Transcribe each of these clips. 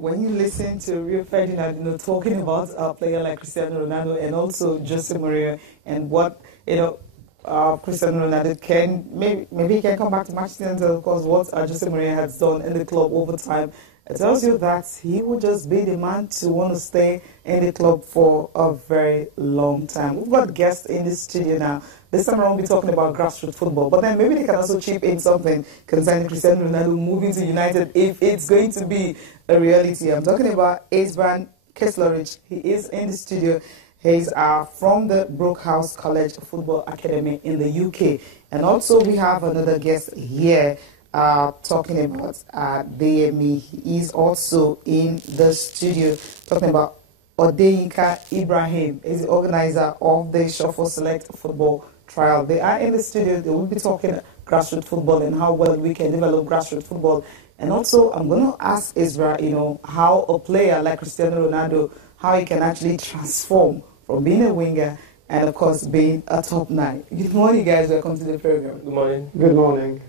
when you listen to Rio Ferdinand, talking about a player like Cristiano Ronaldo and also Jose Mourinho and what, Cristiano Ronaldo can, maybe he can come back to Manchester United, of course, what Jose Mourinho has done in the club over time, it tells you that he will just be the man to want to stay in the club for a very long time. We've got guests in the studio now. This time around we'll be talking about grassroots football, but then maybe they can also chip in something concerning Cristiano Ronaldo moving to United if it's going to be a reality. I'm talking about Istvan Kislorincz. He is in the studio. He's from the Brookhouse College Football Academy in the UK. And also we have another guest here talking about DME. He is also in the studio talking about Odeyinka Ibrahim. He's the organizer of the Shuffle Select Football Trial. They are in the studio. They will be talking grassroots football and how well we can develop grassroots football. And also, I'm going to ask Israel, how a player like Cristiano Ronaldo, how he can actually transform from being a winger and, of course, being a top nine. Good morning, guys. Welcome to the program. Good morning. Good morning.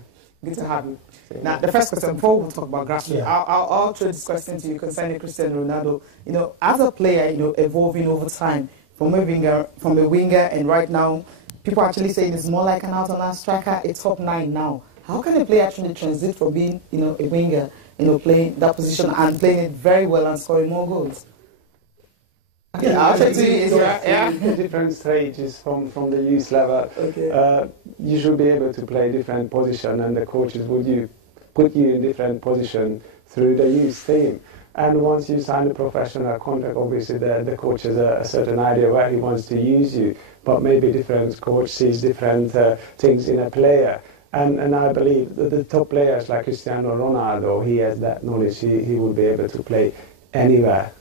Good to have you. Now, the first question, before we talk about grassroots, I'll throw this question to you concerning Cristiano Ronaldo. As a player, evolving over time from a winger, and right now, people actually saying it's more like an out-and-out striker, a top nine now. How can a player actually transit from being, a winger, playing that position and playing it very well and scoring more goals? Okay, I'll try to use different stages from the youth level. Okay. You should be able to play different position, and the coaches would put you in different position through the youth team. And once you sign a professional contract, obviously the coach has a certain idea where he wants to use you, but maybe different coach sees different things in a player. And I believe that the top players like Cristiano Ronaldo, he has that knowledge. He will be able to play anywhere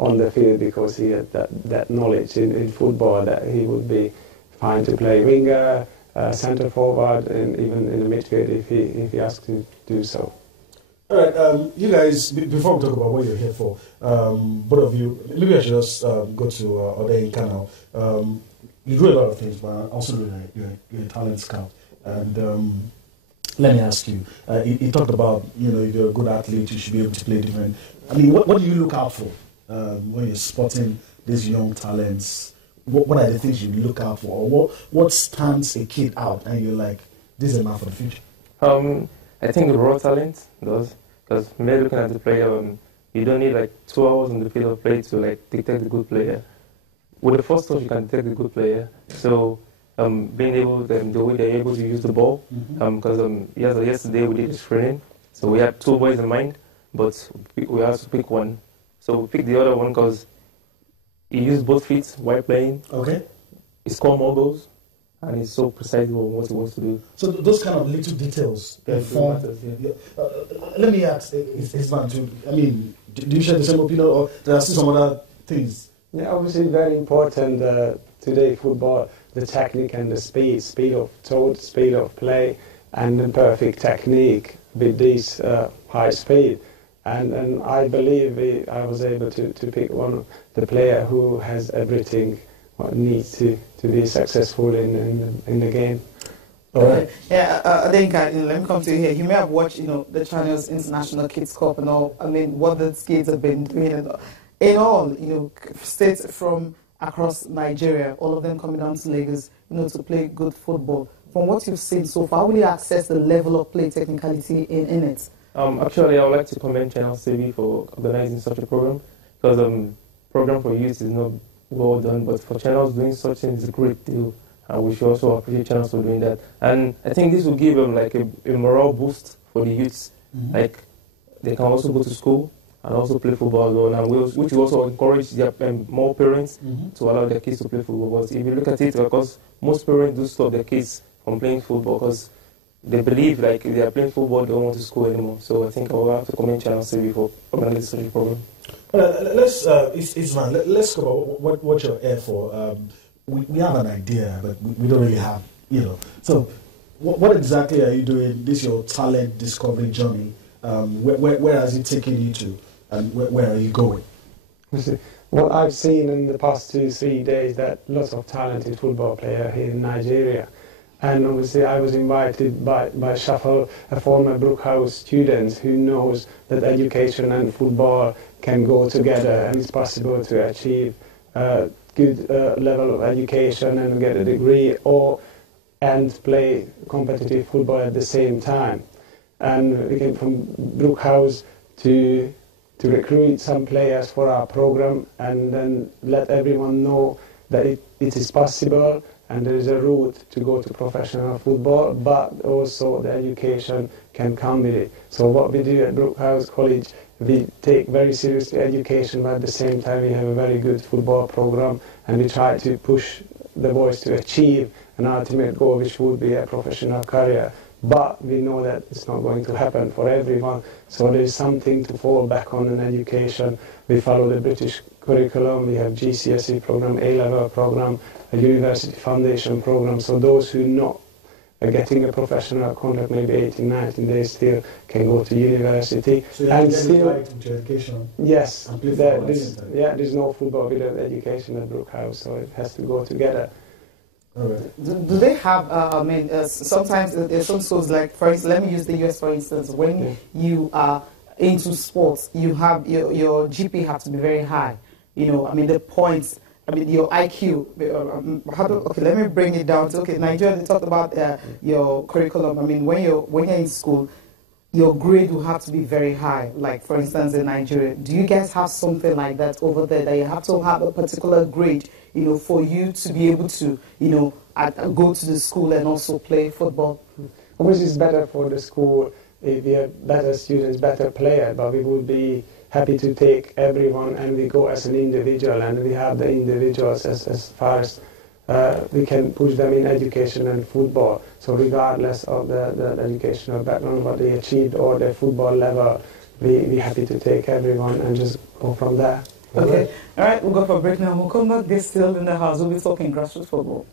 on the field because he has that knowledge in football that he would be fine to play winger, centre forward, and even in the midfield if he asks to do so. All right, you guys, before we talk about what you're here for, both of you, maybe I should just go to Odeyinka now. You do a lot of things, but also you're a talent scout. And let me ask you, you talked about, if you're a good athlete, you should be able to play different. I mean, what do you look out for when you're spotting these young talents? What are the things you look out for? Or what stands a kid out and you're like, this is a man for the future? I think the raw talent does, because maybe looking at the player, you don't need 2 hours on the field of play to detect the good player. With the first touch, you can detect the good player. So being able, the way they're able to use the ball, because yesterday we did the screening, so we had 2 boys in mind, but we had to pick one. So we picked the other one because he used both feet while playing. Okay. He scored more goals, and he's so precise on what he wants to do. So those kind of little details inform. Let me ask Istvan too. I mean, do you share the same opinion, or there are still some other things? Yeah, obviously very important today football, the technique and the speed of thought, speed of play, and the perfect technique with this high speed. And I believe I was able to pick one of the player who has everything what needs to be successful in the game. All right. Yeah, Odeyinka, let me come to you here. You may have watched, the channel's International Kids Cup and all. I mean, what the kids have been doing in all, states from across Nigeria, all of them coming down to Lagos, to play good football. From what you've seen so far, how will you access the level of play technicality in it? Actually, I would like to commend Channel TV for organizing such a program, because program for youth is not well done, but for channels doing such things is a great deal, and we should also appreciate channels for doing that. And I think this will give them a morale boost for the youths. They can also go to school and also play football, and which will also encourage more parents to allow their kids to play football. But if you look at it, because most parents do stop their kids from playing football because they believe if they are playing football, they don't want to school anymore. So I think I will have to commend Channel TV for organizing such a program. Let's let's go about what you're here for. We have an idea, but we don't really have, So what exactly are you doing? This is your talent discovery journey. Where has it taken you to, and where are you going? What I've seen in the past 2-3 days that lots of talented football players here in Nigeria, And obviously I was invited by Shuffle, a former Brookhouse student who knows that education and football can go together, and it's possible to achieve a good level of education and get a degree and play competitive football at the same time. And we came from Brookhouse to recruit some players for our program and then let everyone know that it is possible and there is a route to go to professional football, but also the education can come with it. So what we do at Brookhouse College, we take very seriously education, but at the same time we have a very good football program, and we try to push the boys to achieve an ultimate goal, which would be a professional career. But we know that it's not going to happen for everyone, so there is something to fall back on in education. We follow the British curriculum, we have GCSE program, A-level program, a university foundation program, so those who not are getting a professional contract, maybe 18, 19, they still can go to university. So you have to get right into education? Yes, and play football there's no football without education at Brookhouse, so it has to go together. Right. Do they have, sometimes there's some schools, like, for instance, let me use the US for instance, when you are into sports, you have your GP has to be very high. The points, your IQ. Okay, let me bring it down to, Nigeria, they talked about your curriculum. When you're in school, your grade will have to be very high. Like, for instance, in Nigeria, do you guys have something like that over there, that you have to have a particular grade, for you to be able to, go to the school and also play football? Obviously, it's better for the school if we have better students, better players, but we would be happy to take everyone, and we go as an individual, and we have the individuals as far as we can push them in education and football. So regardless of the educational background, what they achieved or their football level, we're happy to take everyone and just go from there. Okay, all right, we'll go for a break now. We'll come back. This still in the house. We'll be talking grassroots football.